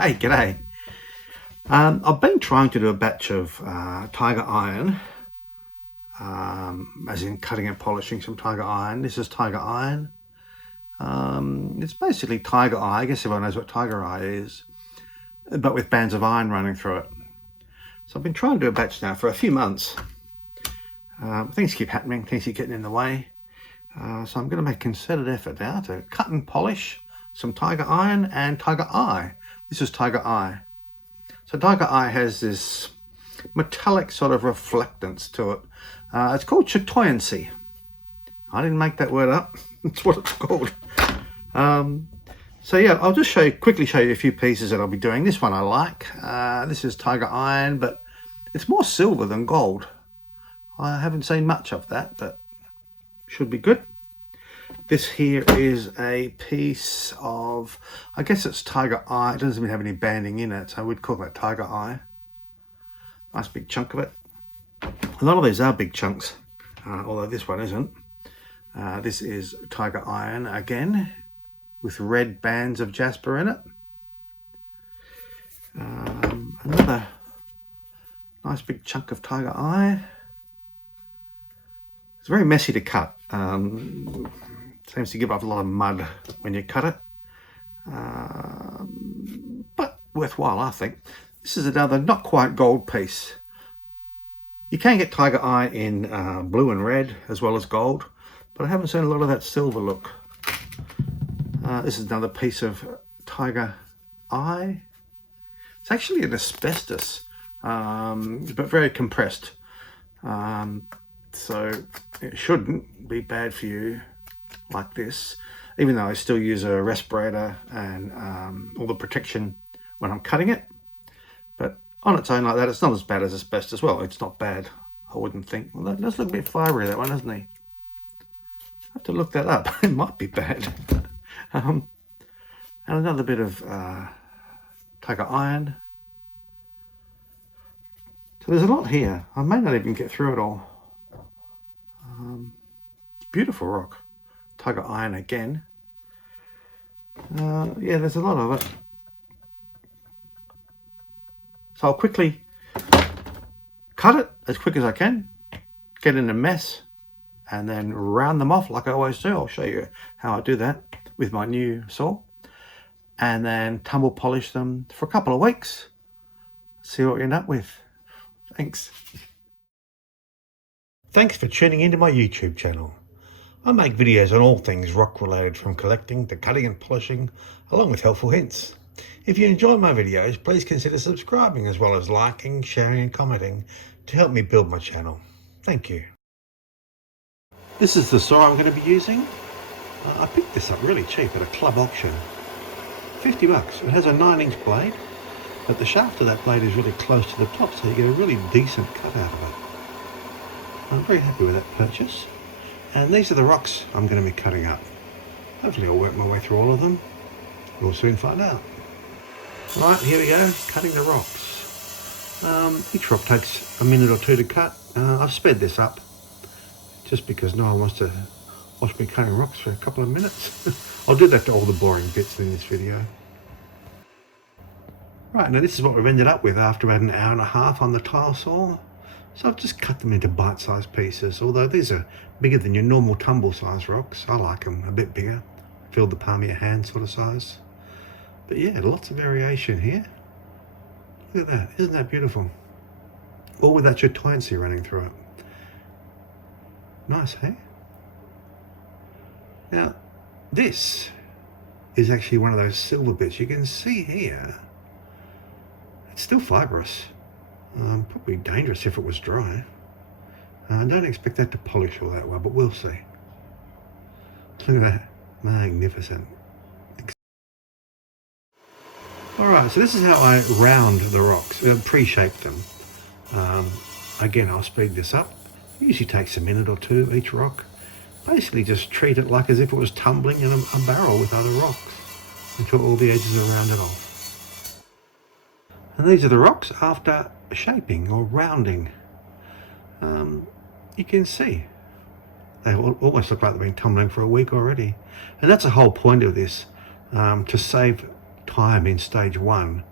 Hey, g'day. I've been trying to do a batch of tiger iron, as in cutting and polishing some tiger iron. This is tiger iron. It's basically tiger eye. I guess everyone knows what tiger eye is, but with bands of iron running through it. So I've been trying to do a batch now for a few months. Things keep happening, things keep getting in the way. So I'm going to make a concerted effort now to cut and polish some tiger iron and tiger eye. This is tiger eye. So tiger eye has this metallic sort of reflectance to it. It's called chatoyancy. I didn't make that word up. That's what it's called. So yeah, I'll just quickly show you a few pieces that I'll be doing. This one I like. This is tiger iron, but it's more silver than gold. I haven't seen much of that, but should be good. This here is a piece of, I guess it's tiger eye. It doesn't even have any banding in it, so we'd call that tiger eye. Nice big chunk of it. A lot of these are big chunks, although this one isn't. This is tiger iron again, with red bands of jasper in it. Another nice big chunk of tiger eye. It's very messy to cut. Seems to give off a lot of mud when you cut it, but worthwhile, I think. This is another not quite gold piece. You can get tiger eye in blue and red as well as gold, but I haven't seen a lot of that silver look. This is another piece of tiger eye. It's actually an asbestos, but very compressed. So it shouldn't be bad for you like this, even though I still use a respirator and all the protection when I'm cutting it. But on its own like that, it's not as bad as asbestos. Well, it's not bad, I wouldn't think. Well, that does look a bit fiery, that one, doesn't he? I have to look that up. It might be bad. And another bit of tiger iron. So there's a lot here. I may not even get through it all. It's beautiful rock. Tiger iron again. Yeah, there's a lot of it. So I'll quickly cut it as quick as I can, get in a mess, and then round them off like I always do. I'll show you how I do that with my new saw. And then tumble polish them for a couple of weeks. See what we end up with. Thanks. Thanks for tuning into my YouTube channel. I make videos on all things rock related, from collecting to cutting and polishing, along with helpful hints. If you enjoy my videos, please consider subscribing, as well as liking, sharing and commenting to help me build my channel. Thank you. This is the saw I'm going to be using. I picked this up really cheap at a club auction. 50 bucks. It has a 9-inch blade, but the shaft of that blade is really close to the top, so you get a really decent cut out of it. I'm very happy with that purchase. And these are the rocks I'm going to be cutting up. Hopefully I'll work my way through all of them. We'll soon find out. Right, here we go, cutting the rocks. Each rock takes a minute or two to cut. I've sped this up just because no one wants to watch me cutting rocks for a couple of minutes. I'll do that to all the boring bits in this video. Right, now this is what we've ended up with after about an hour and a half on the tile saw. So I've just cut them into bite-sized pieces, although these are bigger than your normal tumble size rocks. I like them a bit bigger, fill the palm of your hand sort of size. But yeah, lots of variation here. Look at that, isn't that beautiful? All with that chatoyancy running through it. Nice, hey? Now, this is actually one of those silver bits. You can see here, it's still fibrous. Probably dangerous if it was dry. I don't expect that to polish all that well, but we'll see. Look at that, magnificent. Alright, so this is how I round the rocks, pre-shape them. Again, I'll speed this up. It usually takes a minute or two each rock. Basically just treat it like as if it was tumbling in a barrel with other rocks until all the edges are rounded off. And these are the rocks after shaping or rounding. You can see they almost look like they've been tumbling for a week already. And that's the whole point of this, to save time in stage one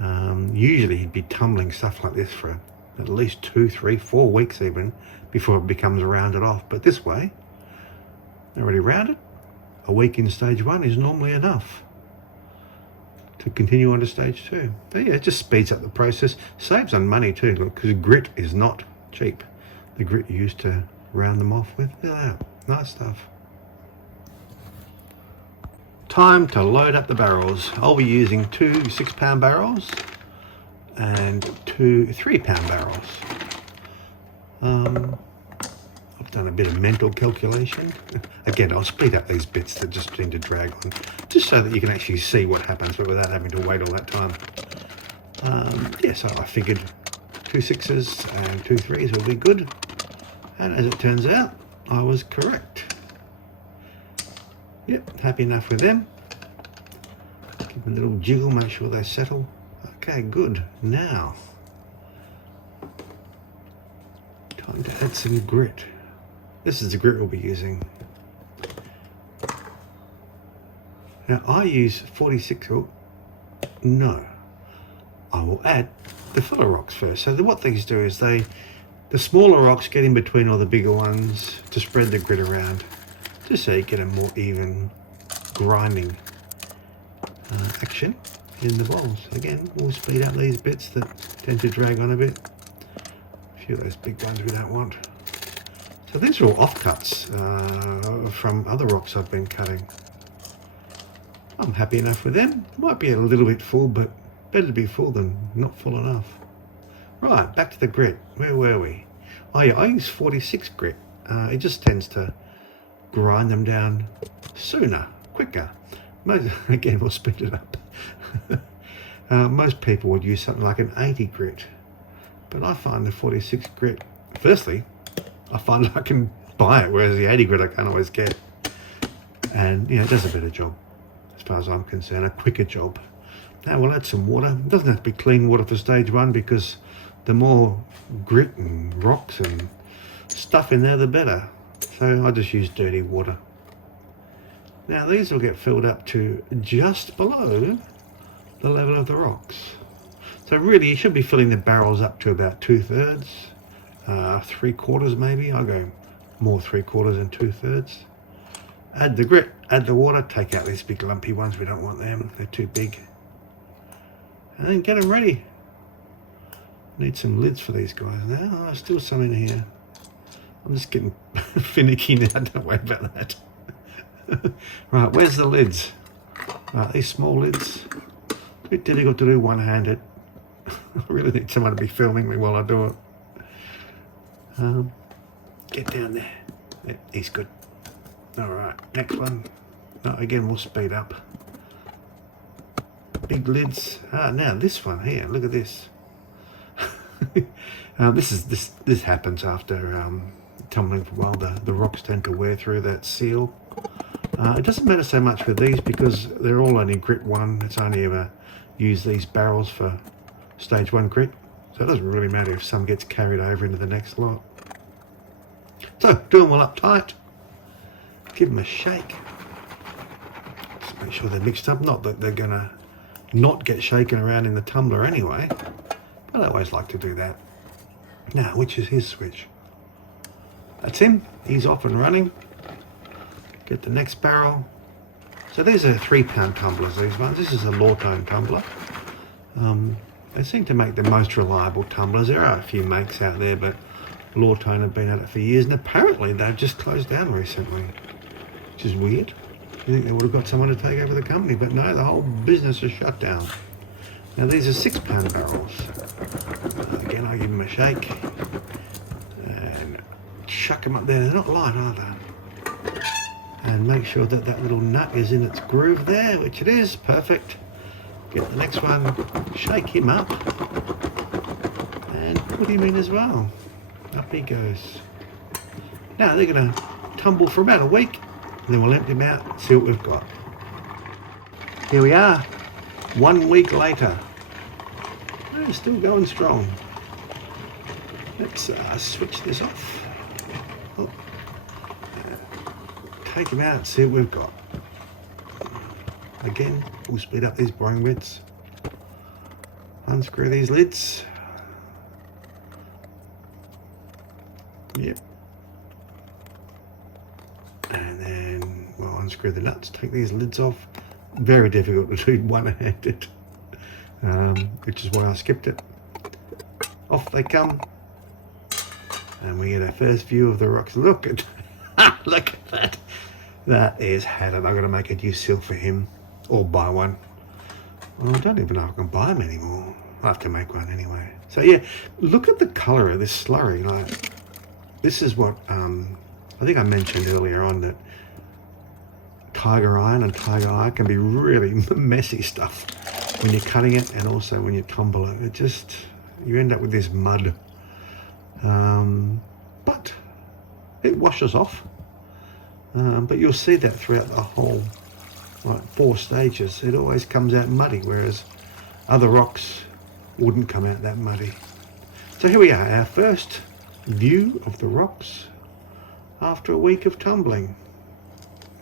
Usually he'd be tumbling stuff like this for at least 2, 3, 4 weeks even before it becomes rounded off. But this way, already rounded, a week in stage 1 is normally enough to continue on to stage 2. But yeah, it just speeds up the process, saves on money too, because grit is not cheap. The grit you used to round them off with, look at that, nice stuff. Time to load up the barrels. I'll be using 2 6-pound barrels and 2 3-pound barrels. I've done a bit of mental calculation. Again, I'll speed up these bits that just seem to drag on, just so that you can actually see what happens, but without having to wait all that time. Yeah, so I figured 2 6s and 2 3s will be good. And as it turns out, I was correct. Yep, happy enough with them. Give them a little jiggle, make sure they settle. Okay, good. Now, time to add some grit. This is the grit we'll be using. Now, I use 46, oh, no. I will add the filler rocks first. So what these do is the smaller rocks get in between all the bigger ones to spread the grit around, just so you get a more even grinding action in the bowls. Again, we'll speed up these bits that tend to drag on a bit. A few of those big ones we don't want. So these are all offcuts from other rocks I've been cutting. I'm happy enough with them. Might be a little bit full, but better to be full than not full enough. Right, back to the grit. Where were we? Oh yeah, I use 46 grit. It just tends to grind them down sooner, quicker. Again, we'll speed it up. Most people would use something like an 80 grit, but I find the 46 grit, firstly, I find I can buy it, whereas the 80 grit I can't always get. And you know, it does a better job, as far as I'm concerned, a quicker job. Now we'll add some water. It doesn't have to be clean water for stage 1, because the more grit and rocks and stuff in there, the better. So I just use dirty water. Now these will get filled up to just below the level of the rocks. So really you should be filling the barrels up to about 2/3, 3/4 maybe. I go more 3/4 than 2/3. Add the grit, add the water, take out these big lumpy ones, we don't want them, they're too big. And then get them ready. Need some lids for these guys now. Oh, there's still some in here. I'm just getting finicky now, don't worry about that. Right, where's the lids? Right, these small lids. A bit difficult to do one-handed. I really need someone to be filming me while I do it. Get down there. Yeah, he's good. Alright, next one. Oh, again, we'll speed up. Big lids. Now this one here, look at this. This happens after tumbling for a while. The rocks tend to wear through that seal. It doesn't matter so much with these because they're all only grit 1. It's only ever used these barrels for stage 1 grit, so it doesn't really matter if some gets carried over into the next lot. So do them all up tight, give them a shake, just make sure they're mixed up. Not that they're gonna not get shaken around in the tumbler anyway, but I always like to do that. Now, which is his switch? That's him, he's off and running. Get the next barrel. So these are 3-pound tumblers, these ones. This is a Lawtone tumbler. They seem to make the most reliable tumblers. There are a few makes out there, but Lawtone have been at it for years, and apparently they've just closed down recently, which is weird. You think they would have got someone to take over the company, but no, the whole business is shut down. Now these are 6-pound barrels. Again, I give them a shake and chuck them up there. They're not light, are they? And make sure that that little nut is in its groove there, which it is. Perfect. Get the next one, shake him up, and put him in as well. Up he goes. Now they're going to tumble for about a week, and then we'll empty them out and see what we've got. Here we are, 1 week later. They're still going strong. Let's switch this off. Oh. Take them out and see what we've got. Again, we'll speed up these boring bits. Unscrew these lids. Yep. And then we'll unscrew the nuts, take these lids off. Very difficult to do one-handed, which is why I skipped it. Off they come. And we get our first view of the rocks. Look at look at that. That is Haddon. I'm going to make a new seal for him, or buy one. Well, I don't even know if I can buy them anymore. I'll have to make one anyway. So yeah, look at the colour of this slurry. Like, this is what I think I mentioned earlier on, that tiger iron and tiger eye can be really messy stuff when you're cutting it, and also when you tumble it. It just, you end up with this mud. But it washes off. But you'll see that throughout the whole, like, 4 stages. It always comes out muddy, whereas other rocks wouldn't come out that muddy. So here we are, our first view of the rocks after a week of tumbling.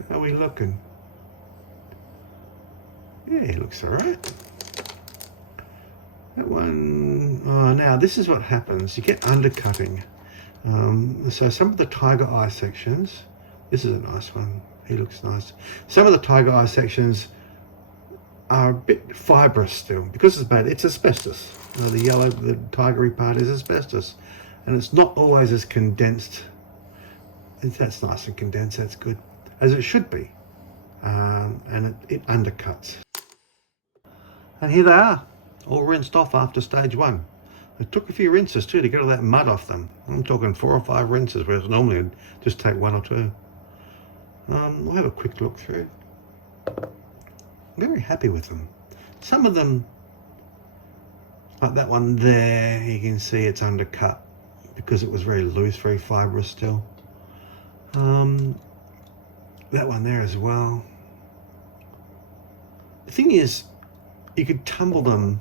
How are we looking? Yeah, it looks alright. That one, oh, now this is what happens. You get undercutting. So some of the tiger eye sections, this is a nice one. He looks nice. Some of the tiger eye sections are a bit fibrous still, because it's bad. It's asbestos. The yellow, the tigery part is asbestos, and it's not always as condensed. That's nice and condensed. That's good, as it should be, and it undercuts. And here they are, all rinsed off after stage 1. It took a few rinses too to get all that mud off them. I'm talking 4 or 5 rinses, whereas normally it'd just take 1 or 2. We'll have a quick look through. I'm very happy with them. Some of them, like that one there, you can see it's undercut because it was very loose, very fibrous still. That one there as well. The thing is, you could tumble them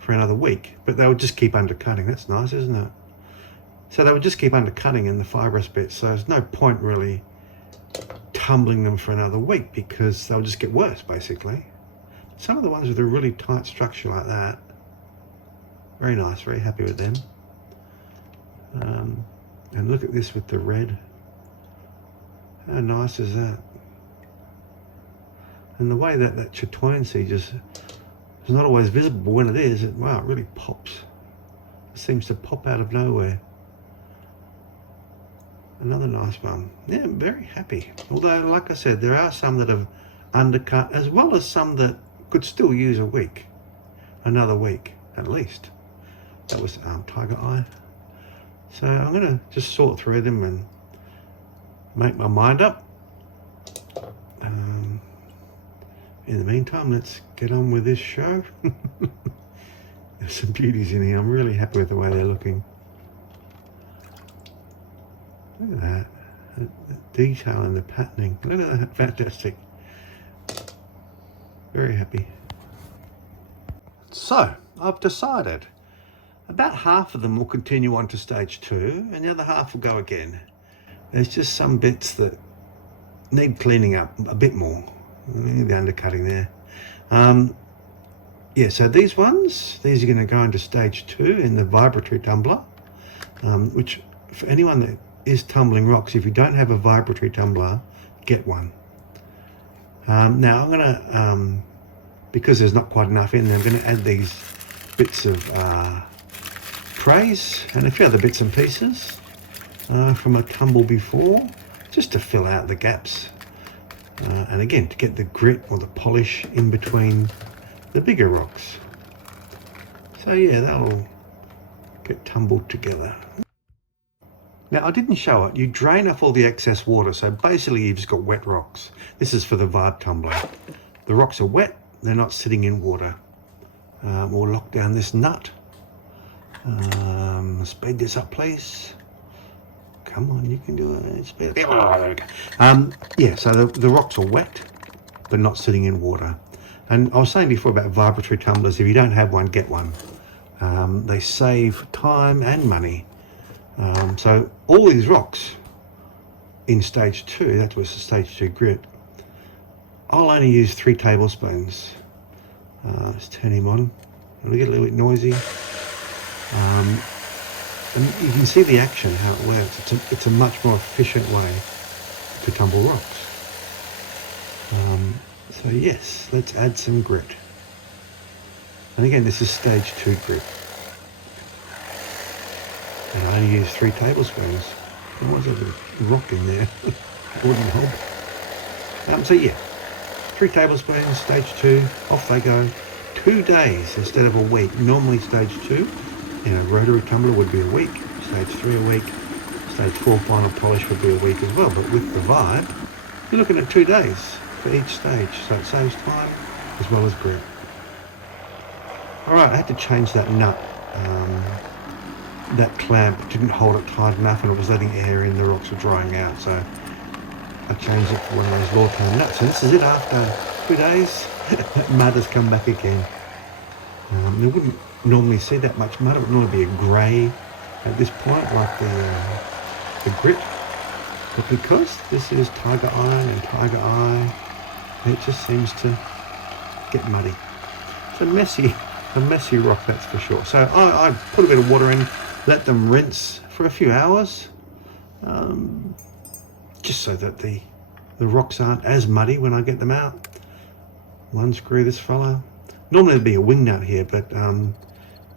for another week, but they would just keep undercutting. That's nice, isn't it? So they would just keep undercutting in the fibrous bits, so there's no point really tumbling them for another week, because they'll just get worse basically. Some of the ones with a really tight structure like that, very nice, very happy with them. And look at this with the red. How nice is that? And the way that chatoyancy just is not always visible, but when it is, wow, it really pops. It seems to pop out of nowhere. Another nice one. Yeah, I'm very happy. Although, like I said, there are some that have undercut, as well as some that could still use a week. Another week, at least. That was tiger eye. So I'm going to just sort through them and make my mind up. In the meantime, let's get on with this show. There's some beauties in here. I'm really happy with the way they're looking. Look at that. The detail and the patterning. Look at that. Fantastic. Very happy. So, I've decided about half of them will continue on to stage 2, and the other half will go again. There's just some bits that need cleaning up a bit more. The undercutting there. Yeah, so these are going to go into stage 2 in the Vibratory Tumbler, which for anyone that is tumbling rocks, if you don't have a Vibratory Tumbler, get one. Now I'm going to, because there's not quite enough in there, I'm going to add these bits of trays and a few other bits and pieces from a tumble before, just to fill out the gaps. And again, to get the grit or the polish in between the bigger rocks. So yeah, that'll get tumbled together. Now, I didn't show it. You drain off all the excess water, so basically you've just got wet rocks. This is for the Vibe Tumbler. The rocks are wet, they're not sitting in water. We'll lock down this nut. Speed this up, please. Come on, you can do it. Yeah, so the rocks are wet, but not sitting in water. And I was saying before about vibratory tumblers, if you don't have one, get one. They save time and money. So all these rocks in stage 2, that was the stage 2 grit, I'll only use 3 tablespoons. Let's turn him on. It'll get a little bit noisy. And you can see the action, how it works. It's a much more efficient way to tumble rocks. So yes, let's add some grit. And again, this is stage 2 grit. And I only use 3 tablespoons. There was a bit of rock in there, wooden hob. So yeah, 3 tablespoons, stage 2, off they go. 2 days instead of a week. Normally stage 2, rotary tumbler would be a week, stage 3 a week, stage 4 final polish would be a week as well. But with the Vibe, you're looking at 2 days for each stage, so it saves time as well as grit. Alright, I had to change that nut. That clamp didn't hold it tight enough and it was letting air in, the rocks were drying out, so I changed it for one of those Lawtime nuts. So this is it after 2 days. Mud has come back again. You wouldn't normally see that much mud. It would normally be a grey at this point, like the grit. But because this is Tiger Iron and Tiger Eye, it just seems to get muddy. It's a messy rock, that's for sure. So I put a bit of water in, let them rinse for a few hours, just so that the rocks aren't as muddy when I get them out. Unscrew this fella. Normally there'd be a wing nut here, but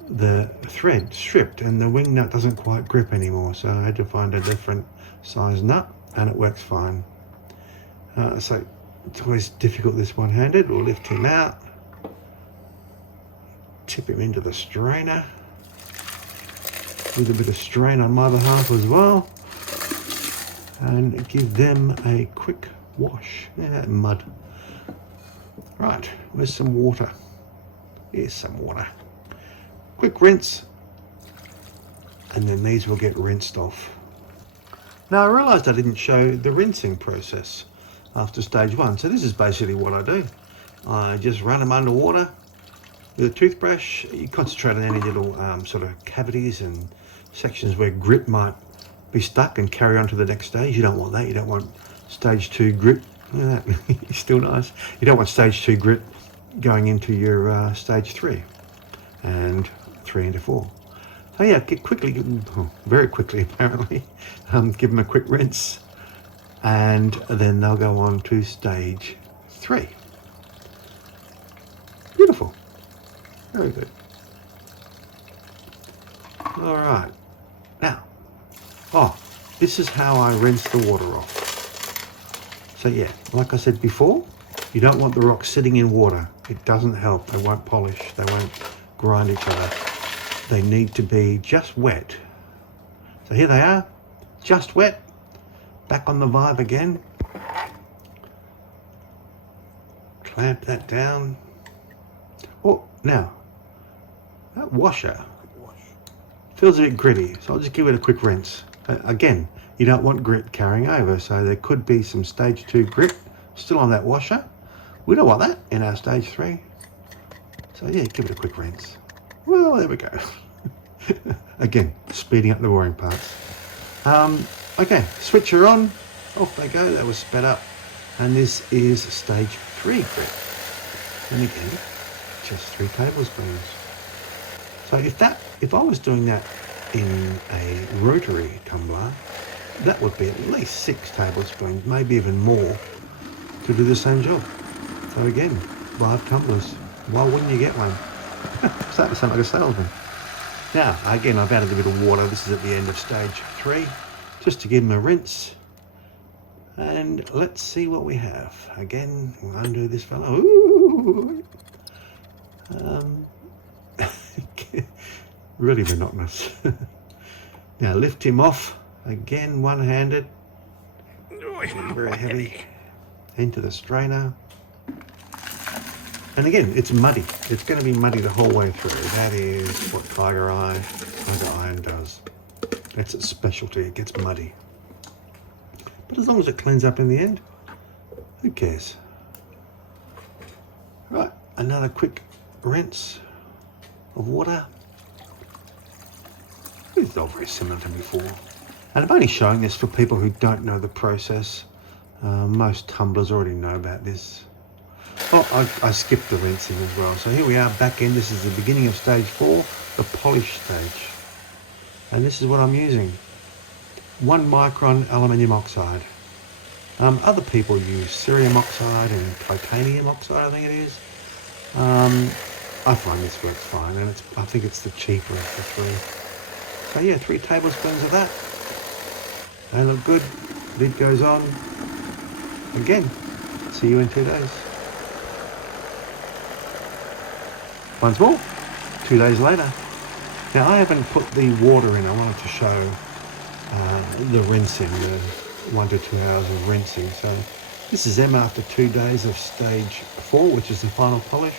the thread stripped and the wing nut doesn't quite grip anymore, so I had to find a different size nut and it works fine. So it's always difficult this one-handed. We'll lift him out, tip him into the strainer with a bit of strain on my behalf as well, and give them a quick wash. Yeah, mud. Right, where's some water? Here's some water. Quick rinse, and then these will get rinsed off. Now I realised I didn't show the rinsing process after stage 1, so this is basically what I do. I just run them under water with a toothbrush. You concentrate on any little sort of cavities and sections where grit might be stuck and carry on to the next stage. You don't want that. You don't want stage 2 grit. Look at that. Still nice. You don't want stage 2 grit going into your stage 3 and 3 into 4. So yeah, very quickly apparently, give them a quick rinse, and then they'll go on to stage 3. Beautiful. Very good. All right. Now, this is how I rinse the water off. So yeah, like I said before, you don't want the rocks sitting in water. It doesn't help. They won't polish. They won't grind each other. They need to be just wet. So here they are, just wet. Back on the Vibe again. Clamp that down. Oh, now, that washer feels a bit gritty, so I'll just give it a quick rinse. Again, you don't want grit carrying over, so there could be some stage 2 grit still on that washer. We don't want that in our stage 3. So yeah, give it a quick rinse. Well, there we go. Again, speeding up the boring parts. Okay, switcher on, off they go. That was sped up, and this is stage 3 grit. And again, just 3 tablespoons. So if I was doing that in a rotary tumbler, that would be at least 6 tablespoons, maybe even more, to do the same job. So again, Vibe tumblers. Why wouldn't you get one? Starting to sound like a salesman. Now, again, I've added a bit of water. This is at the end of stage 3, just to give them a rinse. And let's see what we have. Again, we'll undo this fellow. Ooh. Really monotonous. Now lift him off. Again, one-handed. Very heavy. Into the strainer. And again, it's muddy. It's going to be muddy the whole way through. That is what Tiger Iron does. That's its specialty. It gets muddy. But as long as it cleans up in the end, who cares? Right, another quick rinse of water. It's all very similar to before. And I'm only showing this for people who don't know the process. Most tumblers already know about this. Oh, I skipped the rinsing as well. So here we are back in. This is the beginning of stage 4, the polish stage. And this is what I'm using. 1 micron aluminium oxide. Other people use cerium oxide and titanium oxide, I think it is. I find this works fine, and I think it's the cheaper of the 3. So yeah, 3 tablespoons of that. They look good. Lid goes on. Again, see you in 2 days. Once more, 2 days later. Now I haven't put the water in. I wanted to show the rinsing, the 1 to 2 hours of rinsing. So this is them after 2 days of stage 4, which is the final polish.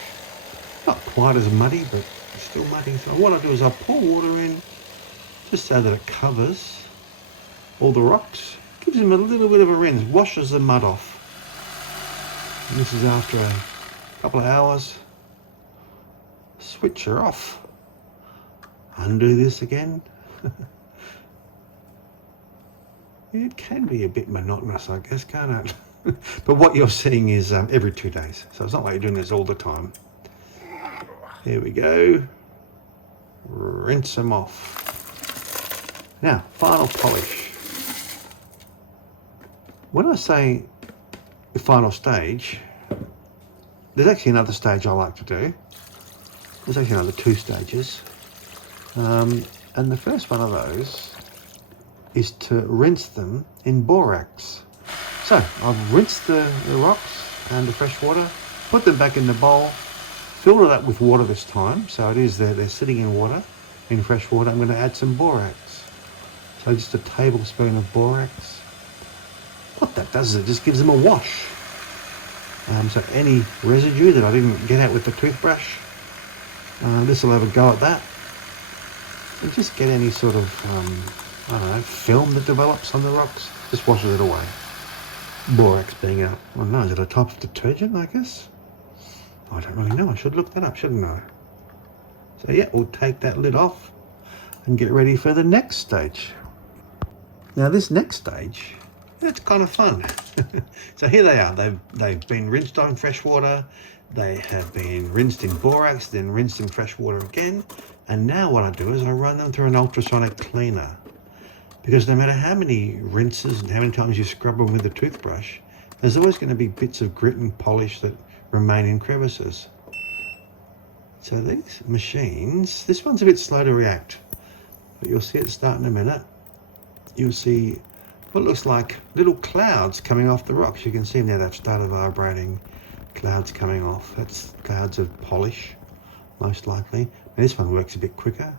Not quite as muddy, but still muddy. So what I do is I pour water in just so that it covers all the rocks. Gives them a little bit of a rinse, washes the mud off. And this is after a couple of hours. Switch her off. Undo this again. It can be a bit monotonous, I guess, can't it? But what you're seeing is every 2 days. So it's not like you're doing this all the time. There we go. Rinse them off. Now, final polish. When I say the final stage, there's actually another stage I like to do. There's actually another 2 stages. And the first one of those is to rinse them in borax. So I've rinsed the rocks under fresh water, put them back in the bowl, filter that with water this time. So it is they're sitting in water, in fresh water. I'm going to add some borax. So just a tablespoon of borax. What that does is it just gives them a wash. So any residue that I didn't get out with the toothbrush, this will have a go at that. And just get any sort of, I don't know, film that develops on the rocks, just washes it away. Borax being a, I don't know, is it a type of detergent, I guess? I don't really know. I should look that up, shouldn't I? So yeah, we'll take that lid off and get ready for the next stage. Now this next stage, it's kind of fun. So here they are. They've been rinsed on fresh water. They have been rinsed in borax, then rinsed in fresh water again. And now what I do is I run them through an ultrasonic cleaner. Because no matter how many rinses and how many times you scrub them with a toothbrush, there's always going to be bits of grit and polish that remain in crevices. So these machines, this one's a bit slow to react, but you'll see it start in a minute. You'll see what looks like little clouds coming off the rocks. You can see now they've started vibrating, clouds coming off. That's clouds of polish, most likely. Now this one works a bit quicker.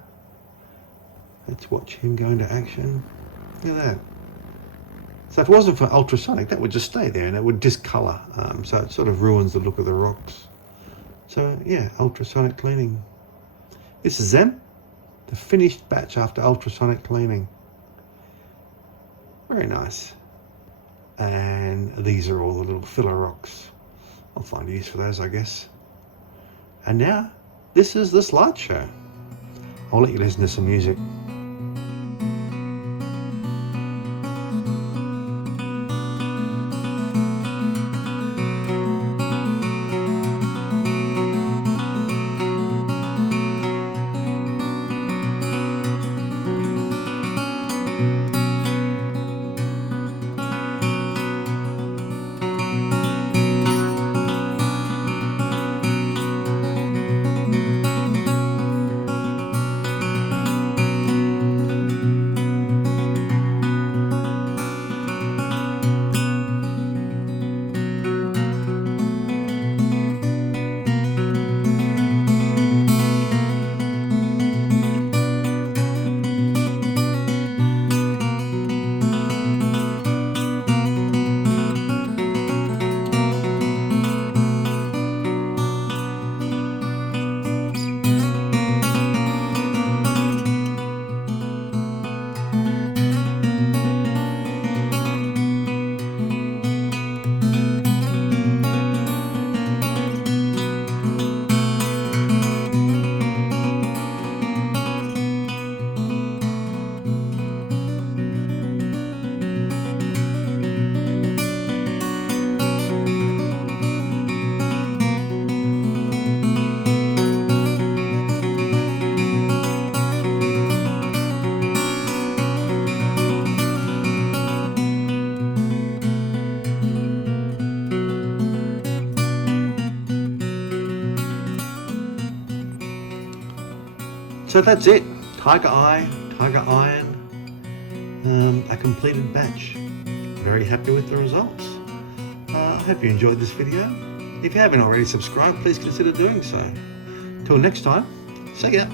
Let's watch him go into action. Look at that. So if it wasn't for ultrasonic, that would just stay there and it would discolor. So it sort of ruins the look of the rocks. So yeah, ultrasonic cleaning. This is them, the finished batch after ultrasonic cleaning. Very nice. And these are all the little filler rocks. I'll find use for those, I guess. And now, this is the slideshow. I'll let you listen to some music. So that's it. Tiger Eye, Tiger Iron, a completed batch. Very happy with the results. I hope you enjoyed this video. If you haven't already subscribed, please consider doing so. Till next time, see ya.